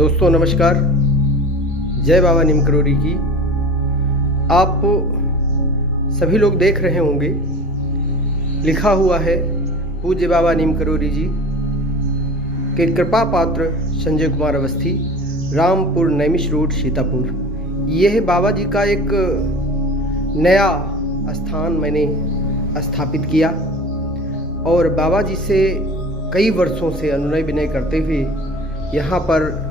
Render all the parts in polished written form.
दोस्तों नमस्कार। जय बाबा नीम करोड़ी की। आप सभी लोग देख रहे होंगे, लिखा हुआ है पूज्य बाबा नीम करोड़ी जी के कृपा पात्र संजय कुमार अवस्थी, रामपुर नैमिष रोड, सीतापुर। यह बाबा जी का एक नया स्थान मैंने स्थापित किया और बाबा जी से कई वर्षों से अनुनय विनय करते हुए यहाँ पर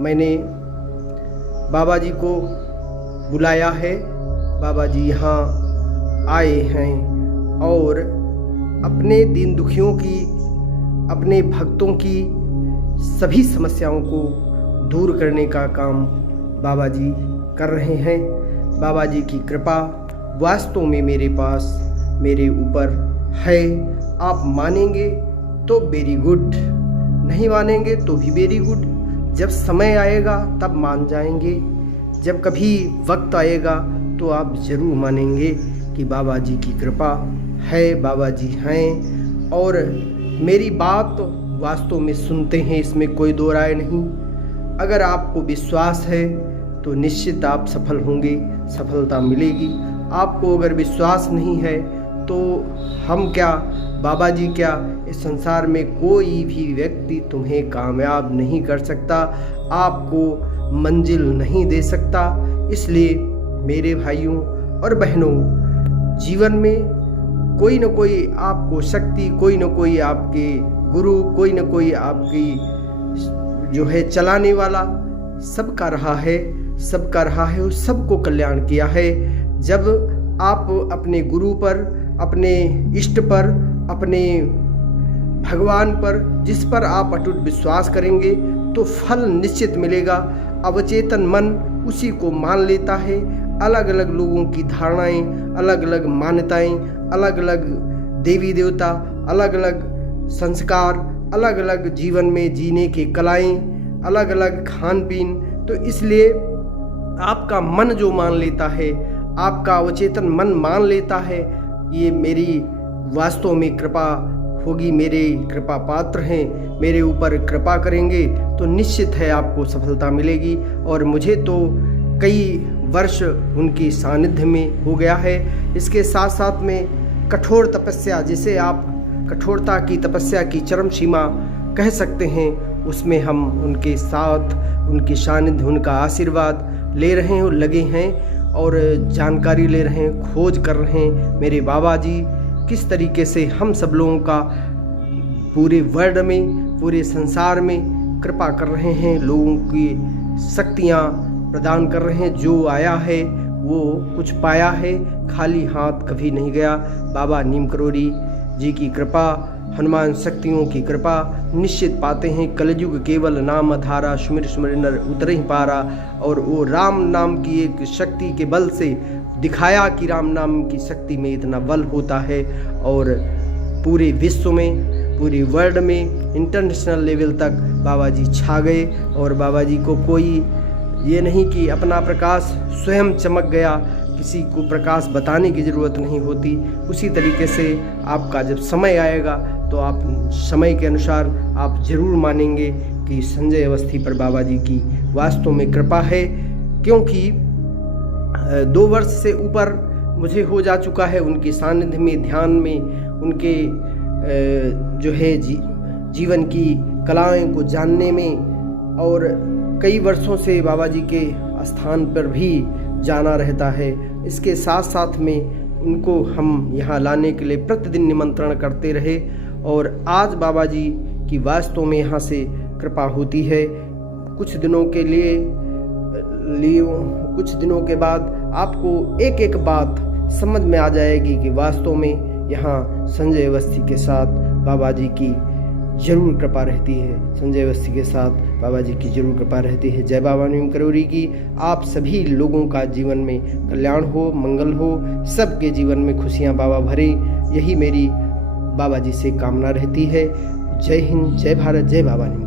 मैंने बाबा जी को बुलाया है। बाबा जी यहाँ आए हैं और अपने दीन दुखियों की, अपने भक्तों की सभी समस्याओं को दूर करने का काम बाबा जी कर रहे हैं। बाबा जी की कृपा वास्तव में मेरे पास, मेरे ऊपर है। आप मानेंगे तो वेरी गुड, नहीं मानेंगे तो भी वेरी गुड। जब समय आएगा तब मान जाएंगे, जब कभी वक्त आएगा तो आप ज़रूर मानेंगे कि बाबा जी की कृपा है, बाबा जी हैं और मेरी बात वास्तव में सुनते हैं, इसमें कोई दो राय नहीं। अगर आपको विश्वास है तो निश्चित आप सफल होंगे, सफलता मिलेगी। आपको अगर विश्वास नहीं है तो हम क्या, बाबा जी क्या, इस संसार में कोई भी व्यक्ति तुम्हें कामयाब नहीं कर सकता, आपको मंजिल नहीं दे सकता। इसलिए मेरे भाइयों और बहनों, जीवन में कोई न कोई आपको शक्ति, कोई न कोई आपके गुरु, कोई न कोई आपकी जो है चलाने वाला सबका रहा है, सबका रहा है और सबको कल्याण किया है। जब आप अपने गुरु पर, अपने इष्ट पर, अपने भगवान पर, जिस पर आप अटूट विश्वास करेंगे तो फल निश्चित मिलेगा। अवचेतन मन उसी को मान लेता है। अलग अलग लोगों की धारणाएं, अलग अलग मान्यताएं, अलग अलग देवी देवता, अलग अलग संस्कार, अलग अलग जीवन में जीने की कलाएं, अलग अलग खान पीन। तो इसलिए आपका मन जो मान लेता है, आपका अवचेतन मन मान लेता है, ये मेरी वास्तव में कृपा होगी, मेरे कृपा पात्र हैं, मेरे ऊपर कृपा करेंगे तो निश्चित है आपको सफलता मिलेगी। और मुझे तो कई वर्ष उनकी सानिध्य में हो गया है। इसके साथ साथ में कठोर तपस्या, जिसे आप कठोरता की तपस्या की चरम सीमा कह सकते हैं, उसमें हम उनके साथ, उनकी सानिध्य, उनका आशीर्वाद ले रहे हैं और लगे हैं और जानकारी ले रहे हैं, खोज कर रहे हैं मेरे बाबा जी किस तरीके से हम सब लोगों का पूरे वर्ल्ड में, पूरे संसार में कृपा कर रहे हैं, लोगों की शक्तियाँ प्रदान कर रहे हैं। जो आया है वो कुछ पाया है, खाली हाथ कभी नहीं गया। बाबा नीम करोड़ी जी की कृपा, हनुमान शक्तियों की कृपा निश्चित पाते हैं। कलयुग केवल नाम धारा, सुमिर सुमिर नर उतरे ही पारा। और वो राम नाम की एक शक्ति के बल से दिखाया कि राम नाम की शक्ति में इतना बल होता है और पूरे विश्व में, पूरे वर्ल्ड में, इंटरनेशनल लेवल तक बाबा जी छा गए। और बाबा जी को कोई ये नहीं कि अपना प्रकाश स्वयं चमक गया, किसी को प्रकाश बताने की ज़रूरत नहीं होती। उसी तरीके से आपका जब समय आएगा तो आप समय के अनुसार आप ज़रूर मानेंगे कि संजय अवस्थी पर बाबा जी की वास्तव में कृपा है। क्योंकि 2 वर्ष से ऊपर मुझे हो जा चुका है उनकी सानिध्य में, ध्यान में, उनके जो है जीवन की कलाएं को जानने में। और कई वर्षों से बाबा जी के स्थान पर भी जाना रहता है। इसके साथ साथ में उनको हम यहाँ लाने के लिए प्रतिदिन निमंत्रण करते रहे और आज बाबा जी की वास्तव में यहाँ से कृपा होती है। कुछ दिनों के लिए कुछ दिनों के बाद आपको एक एक बात समझ में आ जाएगी कि वास्तव में यहाँ संजय अवस्थी के साथ बाबा जी की जरूर कृपा रहती है। संजय अवस्थी के साथ बाबा जी की जरूर कृपा रहती है। जय बाबा नीम करोड़ी की। आप सभी लोगों का जीवन में कल्याण हो, मंगल हो, सबके जीवन में खुशियाँ बाबा भरे, यही मेरी बाबा जी से कामना रहती है। जय हिंद, जय भारत, जय बाबा नीम।